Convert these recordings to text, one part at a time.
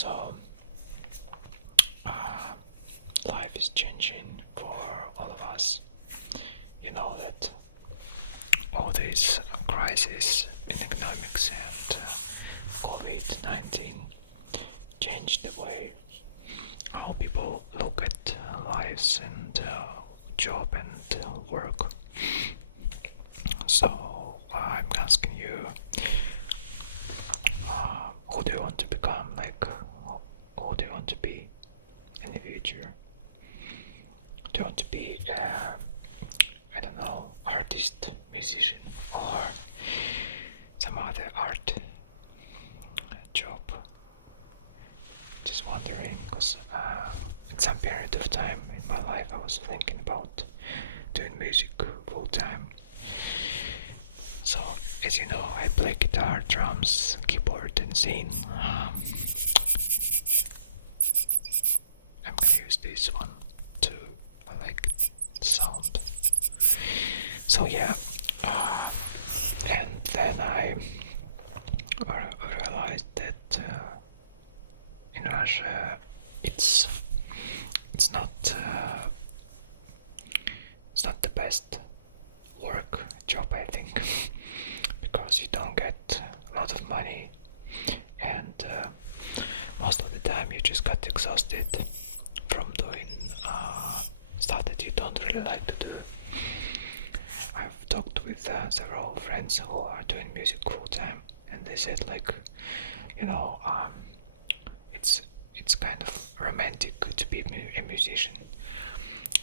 So life is changing for all of us. You know that all these crises in economics and COVID-19 changed the way how people look at lives and job and work. So I'm asking you, who do you want to become? Like, who do you want to be in the future? Do you want to be, I don't know, artist, musician, or some other art job? Just wondering, because at some period of time in my life I was thinking about doing music full time. So, as you know, I play guitar, drums, keyboard, and sing. I'm gonna use this one too. I like the sound. So yeah, and then I realized that in Russia it's not the best work job, I think, because you don't get a lot of money, and most of the time you just got exhausted from doing stuff that you don't really like to do. I've talked with several friends who are doing music full time, and they said, like, you know, it's kind of romantic to be a musician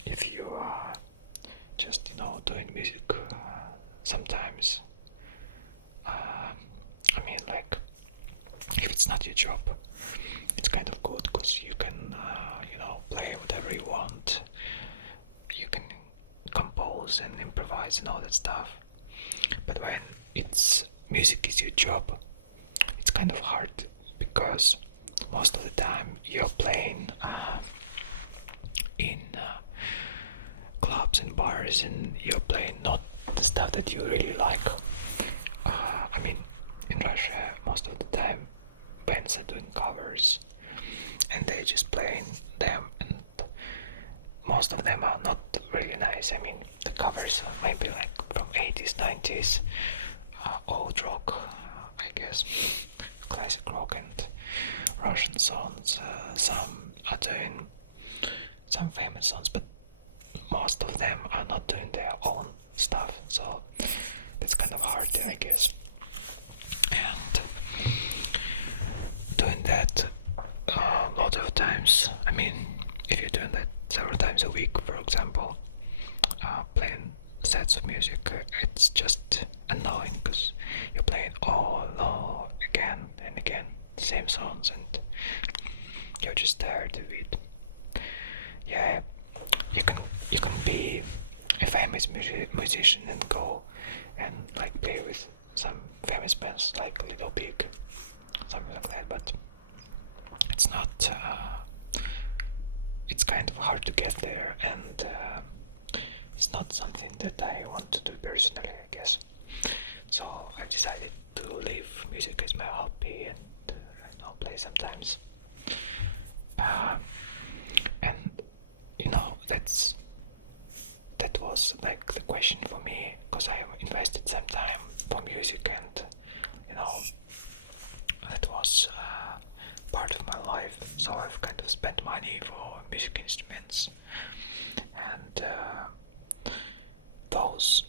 if you are just, you know, doing music sometimes. I mean, like, if it's not your job, it's kind of good because you can, you know, play whatever you want. You can compose and improvise and all that stuff. But when music is your job, it's kind of hard, because most of the time you're playing in clubs and bars, and you're playing not the stuff that you really like. I mean, in Russia, most of the time bands are doing covers, and they're just playing them, and most of them are not really nice. I mean, the covers are maybe like from 80s, 90s, old rock, I guess, classic rock and Russian songs. Some are doing some famous songs, but most of them are not doing their own stuff, so it's kind of hard, I guess. And doing that a lot of times, I mean, if you're doing that several times a week, for example, playing sets of music, it's just annoying, because you're playing all again and again the same songs, and you're just tired of it. Yeah, you can be a famous musician and go and like play with some famous bands like Little Big, something like that, but it's not, it's kind of hard to get there, and it's not something that I want to do personally, I guess. So I decided to leave music as my hobby and play sometimes. And you know, that was like the question for me, because I have invested some time for music, and you know, that was part of my life. So I've kind of spent money for music instruments, and those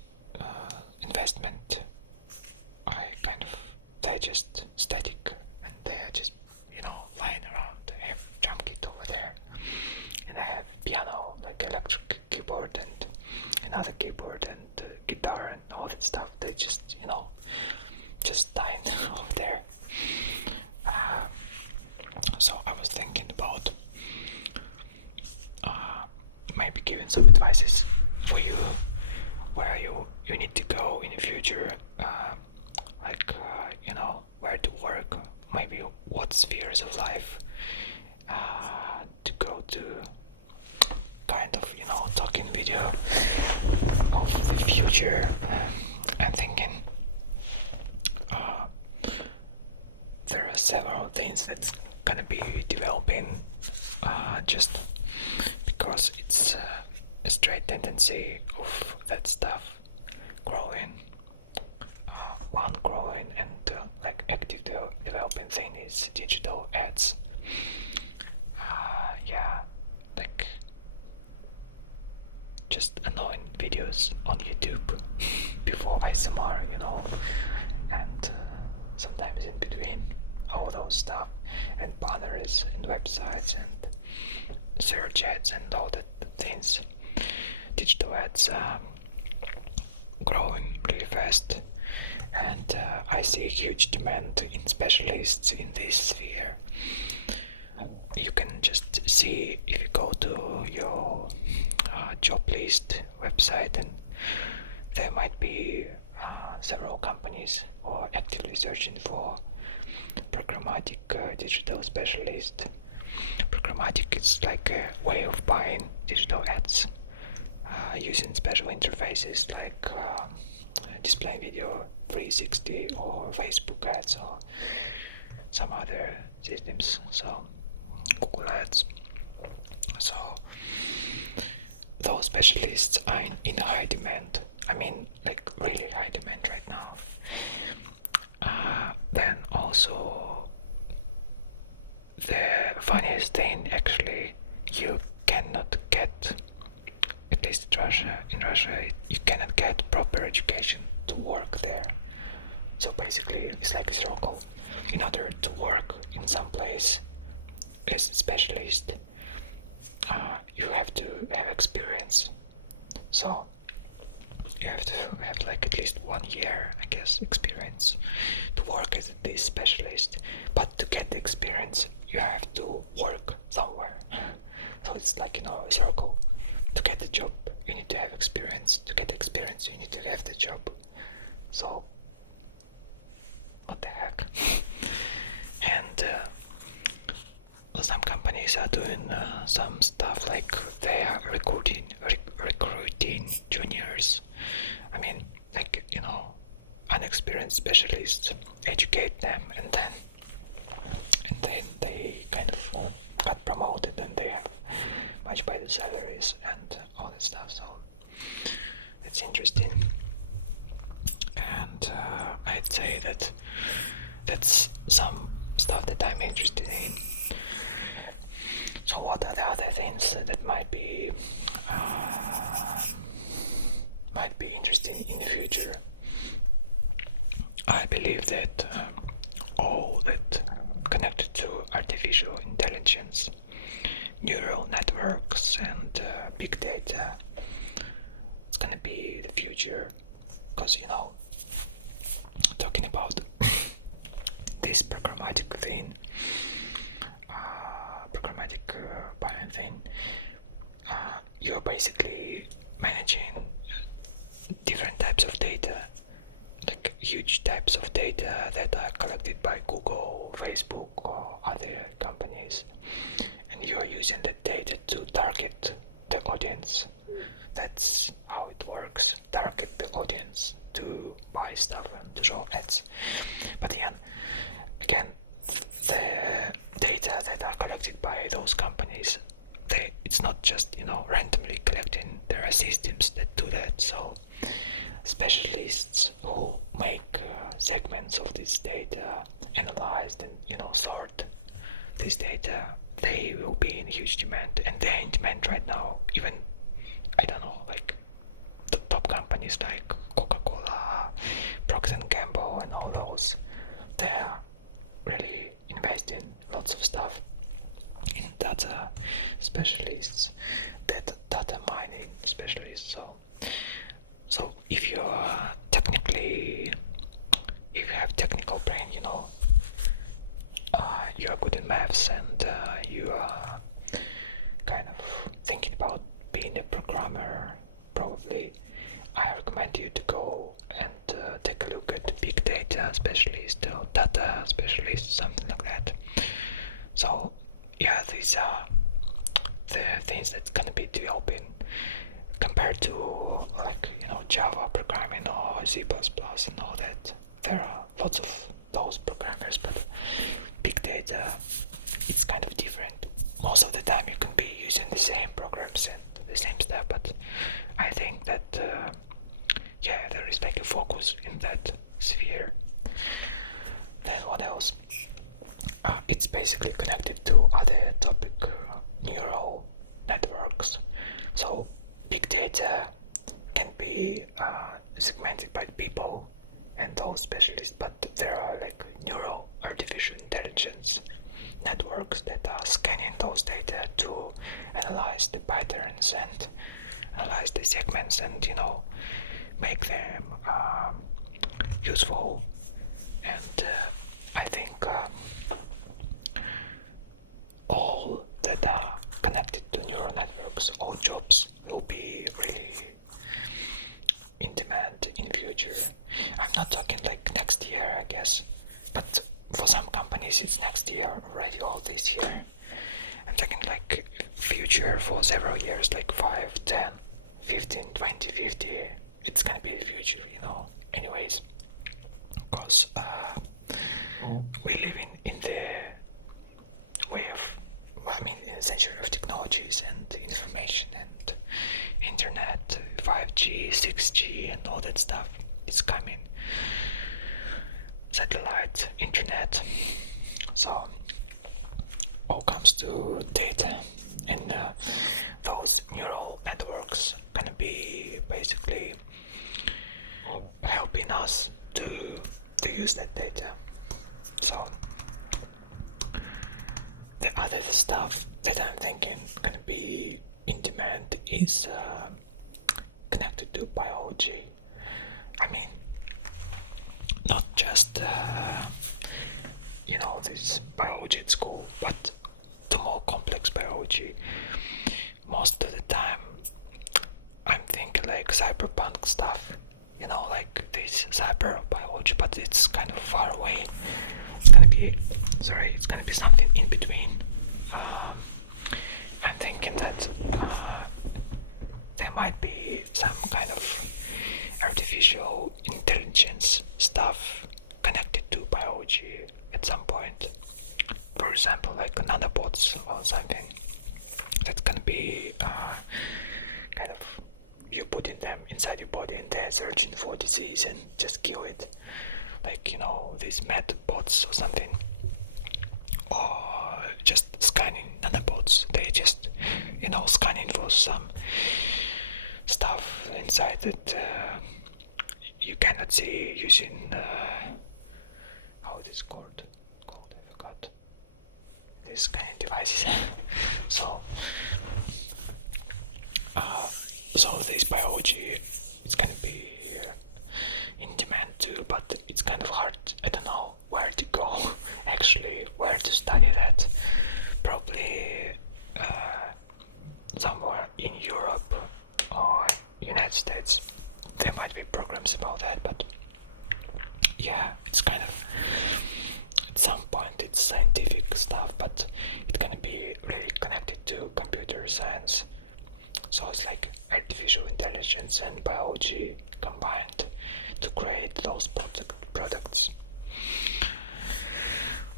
investment, they're just static, and they're just, you know, lying around. I have drum kit over there, and I have piano, like electric keyboard, and another keyboard, and guitar, and all that stuff. They just, you know, just dying over there. So I was thinking about maybe giving some advices for you, where you need to go in the future, you know, where to work, maybe what spheres of life to go to, kind of, you know, talking video of the future. I'm thinking there are several things that gonna be developing just because it's a straight tendency of that stuff growing. One growing and like active developing thing is digital ads. Yeah, like just annoying videos on YouTube before ASMR, you know, and sometimes in between all those stuff, and banners and websites and search ads and all that things. Digital ads growing really fast, and I see a huge demand in specialists in this sphere. You can just see if you go to your job list website, and there might be several companies who are actively searching for programmatic digital specialist. Programmatic is like a way of buying digital ads using special interfaces like display video 360 or Facebook ads or some other systems, so Google ads. So those specialists are in high demand. I mean, like really high demand right now. Then also the funniest thing, actually, you cannot get, at least in Russia, you cannot get proper education to work there. So basically, it's like a circle. In order to work in some place as a specialist, you have to have experience. So you have to have like at least 1 year, I guess, experience to work as this specialist. But to get the experience, you have to work somewhere. So it's like, you know, a circle. To get the job, you need to have experience. To get experience, you need to have the job. So what the heck? And some companies are doing some stuff like they are recruiting juniors. I mean, like, you know, unexperienced specialists, educate them, and then they kind of got promoted, and they have much better salaries and all that stuff. So it's interesting, and I'd say that that's some stuff that I'm interested in. So what are the other things that might be interesting in the future? I believe that all that connected to artificial intelligence, neural networks, and big data, it's gonna be the future. Because, you know, talking about this programmatic thing, buying thing, you're basically managing different types of data, like huge types of data that are collected by Google, Facebook, or other companies, and you're using that data to target the audience. That's how it works. Target the audience to buy stuff and to show ads. But again, the data that are collected by those companies, it's not just, you know, randomly collecting. There are systems that do that. So specialists who make segments of this data, analyze and, you know, sort this data, they will be in huge demand, and they're in demand right now. Even, I don't know, like the top companies like Coca-Cola, Procter & Gamble, and all those, they're really investing lots of stuff in data specialists, data mining specialists. So if you are if you have technical brain, you know, you are good in maths, and you are kind of thinking about being a programmer, probably, I recommend you to go and take a look at big data specialist or data specialist, something like that. So yeah, these are the things that's gonna be developing compared to, like, you know, Java programming or C++ and all that. There are lots of those programmers, but big data most of the time you can be using the same programs and the same stuff, but I think that yeah, there is like a focus in that sphere. Then what else? It's basically connected to other topic, neural networks. So big data can be segmented by people and those specialists, but there are like neural artificial intelligence networks that are scanning those data to analyze the patterns and analyze the segments and, you know, make them useful. And I think all that are connected to neural networks, all jobs will be really in demand in future. I'm not talking like next year, I guess, but for some companies it's next year already, all this year. I'm talking like future for several years, like 5, 10, 15, 20, 50. It's gonna be the future, you know. Anyways, because we live in the way of, in the century of technologies and information and internet, 5G, 6G, and all that stuff. It's coming. Satellite, internet. So all comes to data, and those neural networks gonna be basically helping us to use that data. So the other stuff that I'm thinking gonna be in demand is connected to biology. I mean, not just this biology at school, but the more complex biology. Most of the time I'm thinking like cyberpunk stuff, you know, like this cyber biology, but it's kind of far away. It's gonna be something in between. I'm thinking that there might be some kind of artificial intelligence stuff connected to biology at some point. For example, like nanobots or something that's gonna be kind of you putting them inside your body and they're searching for disease and just kill it, like, you know, these med bots or something, or just scanning nanobots. They just, you know, scanning for some stuff inside that you cannot see using how it is called, I forgot, these kind of devices. So this biology, it's gonna be in demand too, but it's kind of hard. I don't know where to go actually, where to study that. Probably somewhere in Europe or United States there might be programs about that, but yeah, it's kind of, at some point it's scientific stuff, but it's gonna be really connected to computer science. So it's like artificial intelligence and biology combined to create those products.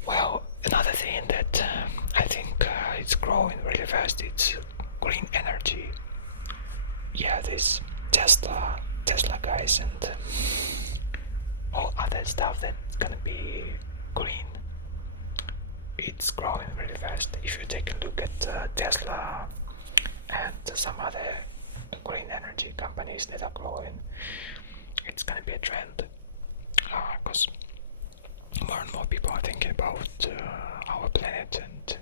Well, another thing that I think it's growing really fast, it's green energy. Yeah, this Tesla guys and all other stuff that's gonna be green, it's growing really fast. If you take a look at Tesla and some other green energy companies that are growing, it's gonna be a trend, because more and more people are thinking about our planet and,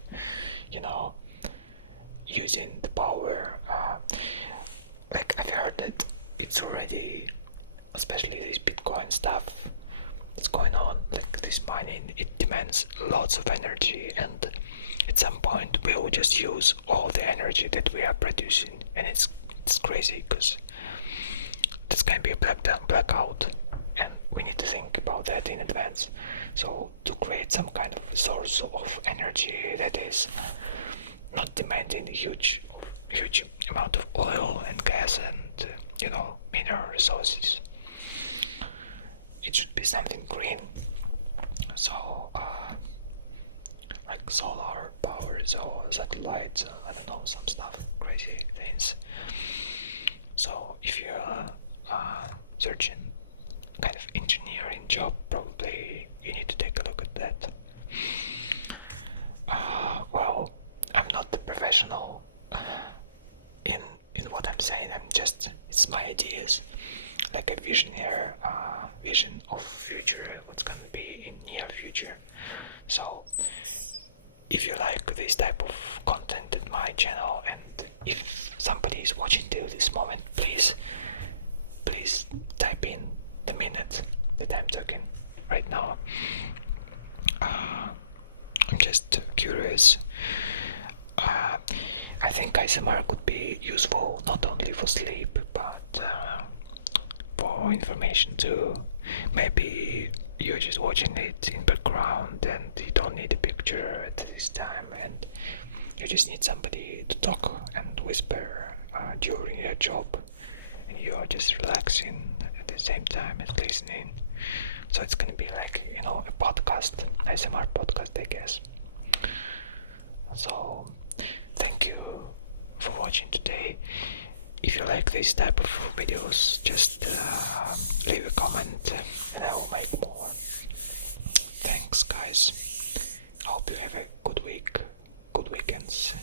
you know, using the power. Like I've heard that it's already, especially this Bitcoin stuff that's going on, like this mining, it demands lots of energy, and at some point we will just use all the energy that we are producing, and it's crazy, because there's going to be a blackout, and we need to think about that in advance. So to create some kind of source of energy that is not demanding a huge amount of oil and gas and mineral resources, it should be something green. So like solar power waves or satellites, I don't know, some stuff, crazy things. So if you're searching kind of engineering job, probably you need to take a look at that. Well, I'm not a professional in what I'm saying. It's my ideas, like a visionary vision of future, what's gonna be in near future. So if you like this type of content at my channel, and if somebody is watching till this moment, please type in the minute that I'm talking right now. I'm just curious. I think ASMR could be useful not only for sleep, but for information too. Maybe you're just watching it in background and you don't need a picture at this time, and you just need somebody to talk and whisper during your job, and you're just relaxing at the same time as listening. So it's gonna be like, you know, a podcast, ASMR podcast, I guess. So thank you for watching today. If you like this type of videos, just leave a comment and I will make more. Thanks guys. I hope you have a good week, good weekends,